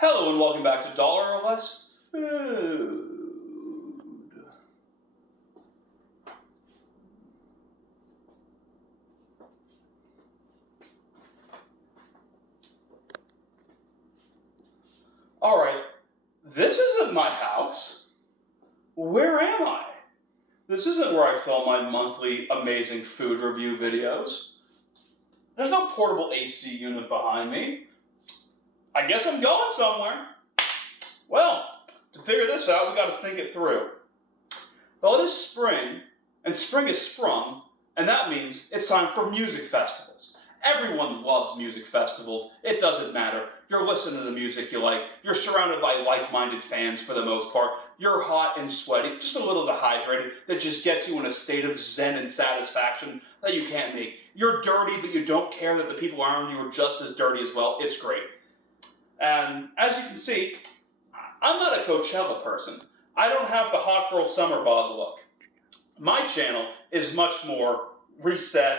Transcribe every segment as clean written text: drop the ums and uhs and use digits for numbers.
Hello and welcome back to Dollar or Less Food. Alright, this isn't my house. Where am I? This isn't where I film my monthly amazing food review videos. There's no portable AC unit behind me. I guess I'm going somewhere. Well, to figure this out, we got to think it through. Well, it is spring, and spring is sprung, and that means it's time for music festivals. Everyone loves music festivals. It doesn't matter. You're listening to the music you like. You're surrounded by like-minded fans for the most part. You're hot and sweaty, just a little dehydrated, that just gets you in a state of zen and satisfaction that you can't make. You're dirty, but you don't care that the people around you are just as dirty as well. It's great. And as you can see, I'm not a Coachella person. I don't have the hot girl summer bod look. My channel is much more reset.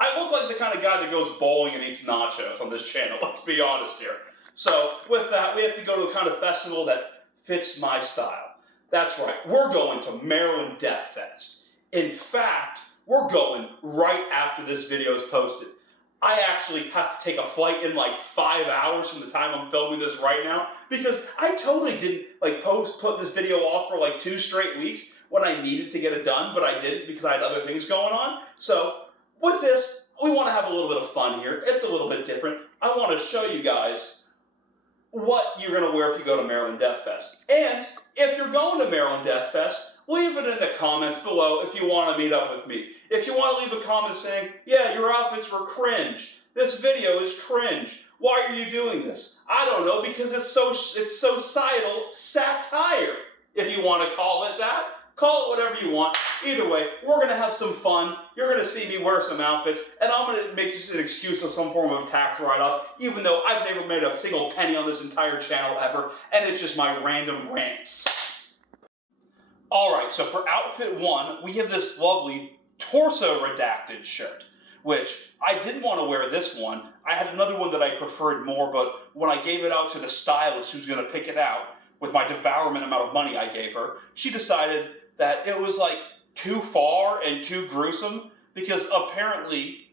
I look like the kind of guy that goes bowling and eats nachos on this channel, let's be honest here. So with that, we have to go to a kind of festival that fits my style. That's right, we're going to Maryland Deathfest. In fact, we're going right after this video is posted. I actually have to take a flight in like 5 hours from the time I'm filming this right now, because I totally didn't put this video off for like 2 straight weeks when I needed to get it done, but I didn't because I had other things going on. So with this, we want to have a little bit of fun here. It's a little bit different. I want to show you guys what you're going to wear if you go to Maryland Deathfest. And if you're going to Maryland Deathfest, leave it in the comments below if you want to meet up with me. If you want to leave a comment saying, yeah, your outfits were cringe. This video is cringe. Why are you doing this? I don't know, because it's societal satire. If you want to call it that, call it whatever you want. Either way, we're going to have some fun. You're going to see me wear some outfits, and I'm going to make this an excuse of some form of tax write-off, even though I've never made a single penny on this entire channel ever, and it's just my random rants. Alright, so for outfit 1, we have this lovely torso redacted shirt, which I didn't want to wear this one. I had another one that I preferred more, but when I gave it out to the stylist who's going to pick it out, with my devourment amount of money I gave her, she decided that it was like too far and too gruesome, because apparently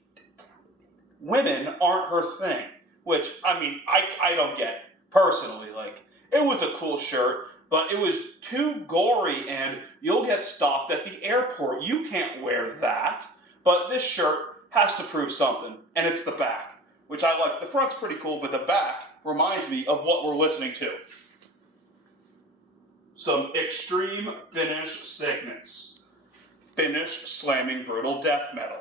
women aren't her thing, which, I mean, I don't get personally. Like, it was a cool shirt, but it was too gory, and you'll get stopped at the airport. You can't wear that. But this shirt has to prove something, and it's the back, which I like. The front's pretty cool, but the back reminds me of what we're listening to. Some extreme Finnish sickness. Finnish slamming brutal death metal.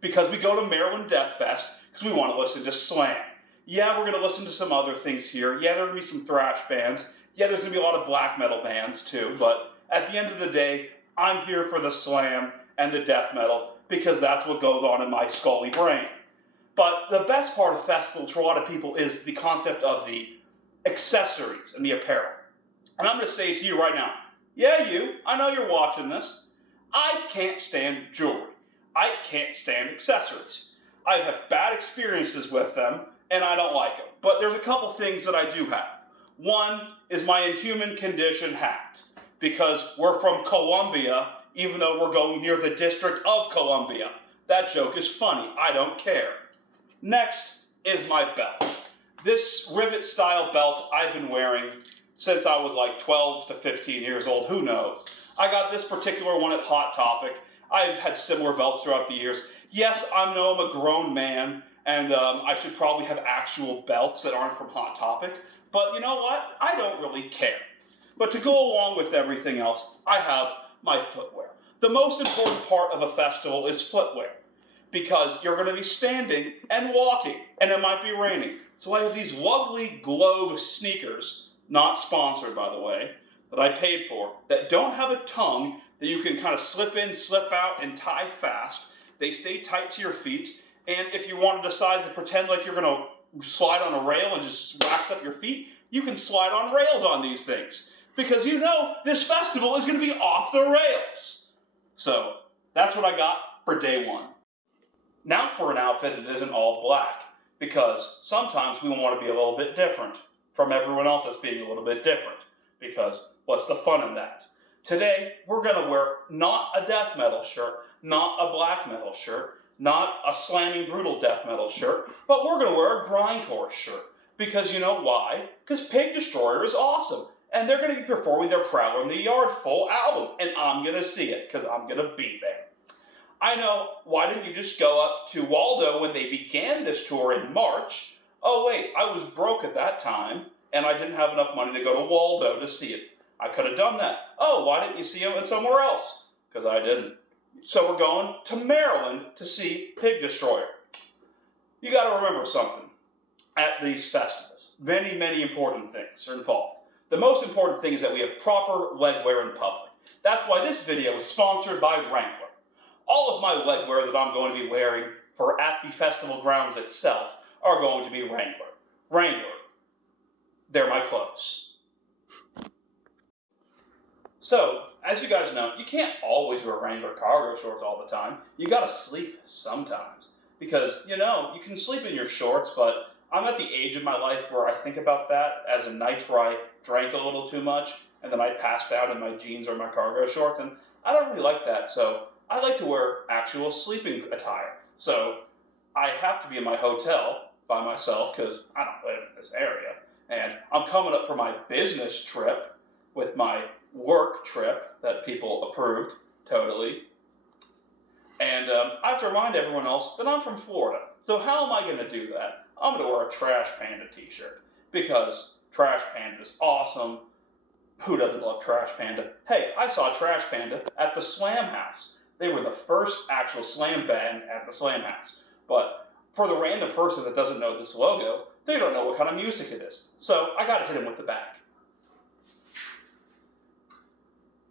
Because we go to Maryland Deathfest because we want to listen to slam. Yeah, we're going to listen to some other things here. Yeah, there are going to be some thrash bands. Yeah, there's going to be a lot of black metal bands too. But at the end of the day, I'm here for the slam and the death metal because that's what goes on in my scully brain. But the best part of festivals for a lot of people is the concept of the accessories and the apparel. And I'm going to say to you right now, yeah, you, I know you're watching this. I can't stand jewelry. I can't stand accessories. I've had bad experiences with them, and I don't like them. But there's a couple things that I do have. One is my inhuman condition hat, because we're from Columbia, even though we're going near the District of Columbia. That joke is funny. I don't care. Next is my belt. This rivet-style belt I've been wearing since I was like 12 to 15 years old, who knows. I got this particular one at Hot Topic. I've had similar belts throughout the years. Yes, I know I'm a grown man, and I should probably have actual belts that aren't from Hot Topic, but you know what? I don't really care. But to go along with everything else, I have my footwear. The most important part of a festival is footwear, because you're going to be standing and walking, and it might be raining. So I have these lovely Globe sneakers, not sponsored, by the way, that I paid for, that don't have a tongue that you can kind of slip in, slip out, and tie fast. They stay tight to your feet, and if you want to decide to pretend like you're going to slide on a rail and just wax up your feet, you can slide on rails on these things. Because you know this festival is going to be off the rails. So, that's what I got for day 1. Now for an outfit that isn't all black, because sometimes we want to be a little bit different. from everyone else that's being a little bit different. Because what's the fun in that? Today, we're going to wear not a death metal shirt, not a black metal shirt, not a slamming brutal death metal shirt, but we're going to wear a grindcore shirt. Because you know why? Because Pig Destroyer is awesome. And they're going to be performing their Prowler in the Yard full album. And I'm going to see it, because I'm going to be there. I know, why didn't you just go up to Waldo when they began this tour in March? Oh wait, I was broke at that time, and I didn't have enough money to go to Waldo to see it. I could have done that. Oh, why didn't you see him somewhere else? Because I didn't. So we're going to Maryland to see Pig Destroyer. You got to remember something at these festivals. Many, many important things are involved. The most important thing is that we have proper leg wear in public. That's why this video is sponsored by Wrangler. All of my leg wear that I'm going to be wearing for at the festival grounds itself are going to be Wrangler. Wrangler. They're my clothes. So, as you guys know, you can't always wear Wrangler cargo shorts all the time. You gotta sleep sometimes. Because, you know, you can sleep in your shorts, but I'm at the age of my life where I think about that as in nights where I drank a little too much, and then I passed out in my jeans or my cargo shorts, and I don't really like that, so I like to wear actual sleeping attire. So, I have to be in my hotel by myself, because I don't live in this area, and I'm coming up for my business trip with my work trip that people approved, totally. And I have to remind everyone else that I'm from Florida. So how am I going to do that? I'm going to wear a Trash Panda t-shirt. Because Trash Panda is awesome. Who doesn't love Trash Panda? Hey, I saw Trash Panda at the Slam House. They were the first actual slam band at the Slam House. But for the random person that doesn't know this logo, they don't know what kind of music it is. So I got to hit them with the bag.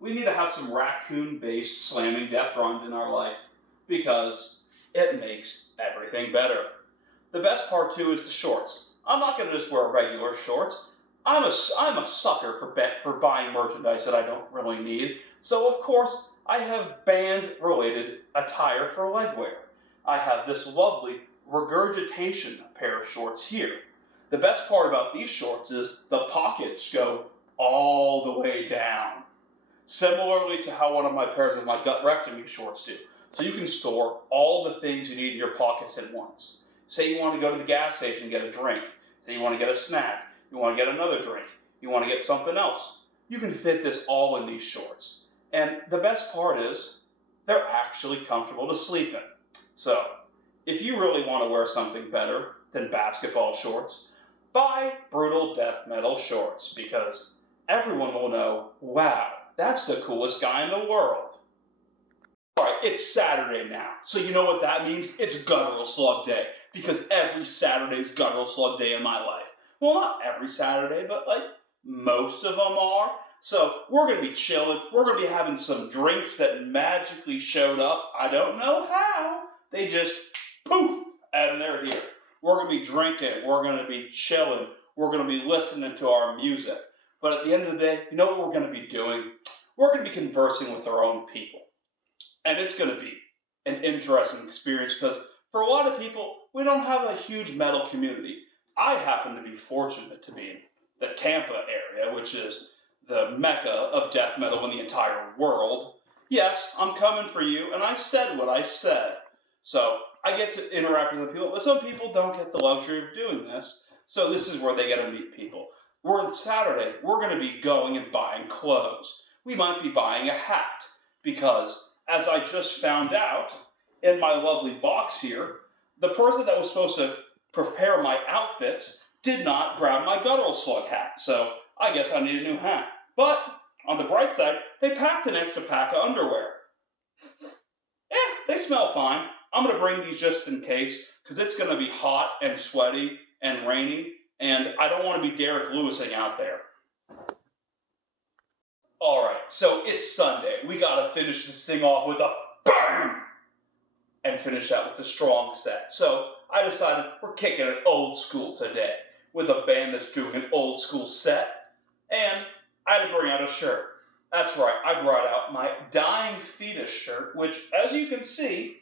We need to have some raccoon-based slamming death grind in our life, because it makes everything better. The best part, too, is the shorts. I'm not going to just wear regular shorts. I'm a sucker for buying merchandise that I don't really need. So, of course, I have band-related attire for leg wear. I have this lovely regurgitation pair of shorts here. The best part about these shorts is the pockets go all the way down. Similarly to how one of my pairs of my gutrectomy shorts do. So you can store all the things you need in your pockets at once. Say you want to go to the gas station and get a drink. Say you want to get a snack. You want to get another drink. You want to get something else. You can fit this all in these shorts. And the best part is, they're actually comfortable to sleep in. So, if you really want to wear something better than basketball shorts, buy brutal death metal shorts, because everyone will know, wow, that's the coolest guy in the world. Alright, it's Saturday now, so you know what that means? It's Guttural Slug Day, because every Saturday is Guttural Slug Day in my life. Well, not every Saturday, but like most of them are. So we're going to be chilling, we're going to be having some drinks that magically showed up. I don't know how. They just poof, and they're here. We're going to be drinking, we're going to be chilling, we're going to be listening to our music. But at the end of the day, you know what we're going to be doing? We're going to be conversing with our own people. And it's going to be an interesting experience, because for a lot of people, we don't have a huge metal community. I happen to be fortunate to be in the Tampa area, which is the mecca of death metal in the entire world. Yes, I'm coming for you, and I said what I said. So I get to interact with the people, but some people don't get the luxury of doing this. So this is where they get to meet people. On Saturday, we're going to be going and buying clothes. We might be buying a hat, because as I just found out in my lovely box here, the person that was supposed to prepare my outfits did not grab my Guttural Slug hat, so I guess I need a new hat. But on the bright side, they packed an extra pack of underwear. They smell fine. I'm going to bring these just in case, because it's going to be hot and sweaty and rainy, and I don't want to be Derek Lewising out there. Alright, so it's Sunday. We gotta finish this thing off with a BANG! And finish that with a strong set. So I decided we're kicking it old school today, with a band that's doing an old school set, and I had to bring out a shirt. That's right, I brought out my Dying Fetus shirt, which, as you can see,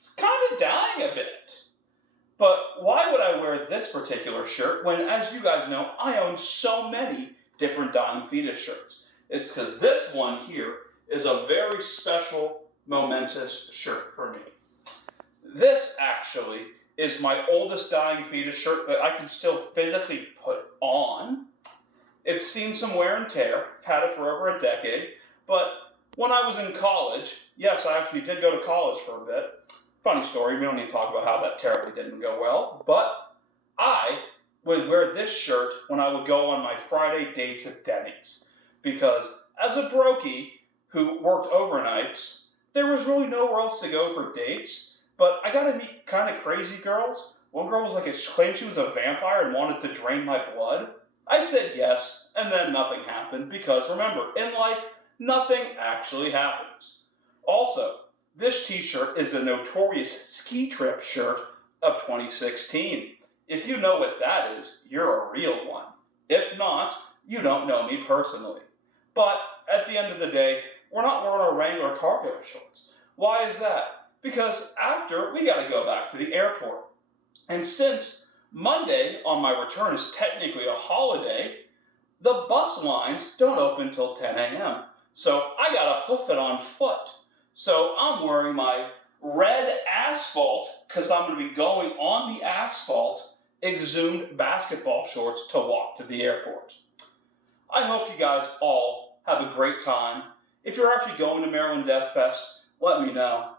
it's kind of dying a bit. But why would I wear this particular shirt when, as you guys know, I own so many different Dying Fetus shirts? It's because this one here is a very special, momentous shirt for me. This actually is my oldest Dying Fetus shirt that I can still physically put on. It's seen some wear and tear. I've had it for over a decade. But when I was in college, yes, I actually did go to college for a bit. Funny story, we don't need to talk about how that terribly didn't go well. But I would wear this shirt when I would go on my Friday dates at Denny's. Because as a brokey who worked overnights, there was really nowhere else to go for dates. But I got to meet kind of crazy girls. One girl was claimed she was a vampire and wanted to drain my blood. I said yes, and then nothing happened because remember, in life, nothing actually happens. Also, this t-shirt is the notorious ski trip shirt of 2016. If you know what that is, you're a real one. If not, you don't know me personally. But at the end of the day, we're not wearing our Wrangler cargo shorts. Why is that? Because after, we got to go back to the airport. And since Monday on my return is technically a holiday, the bus lines don't open until 10 a.m. So I got to hoof it on foot. So I'm wearing my red asphalt, because I'm going to be going on the asphalt, exhumed basketball shorts to walk to the airport. I hope you guys all have a great time. If you're actually going to Maryland Deathfest, let me know.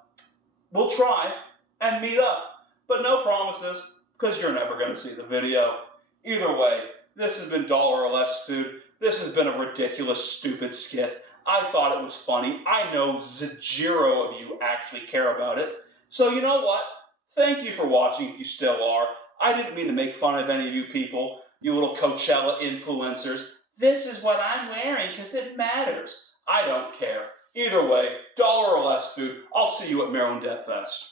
We'll try and meet up, but no promises, because you're never going to see the video. Either way, this has been Dollar or Less Food. This has been a ridiculous, stupid skit. I thought it was funny. I know zero of you actually care about it. So you know what? Thank you for watching if you still are. I didn't mean to make fun of any of you people, you little Coachella influencers. This is what I'm wearing because it matters. I don't care. Either way, Dollar or Less Food. I'll see you at Maryland Deathfest.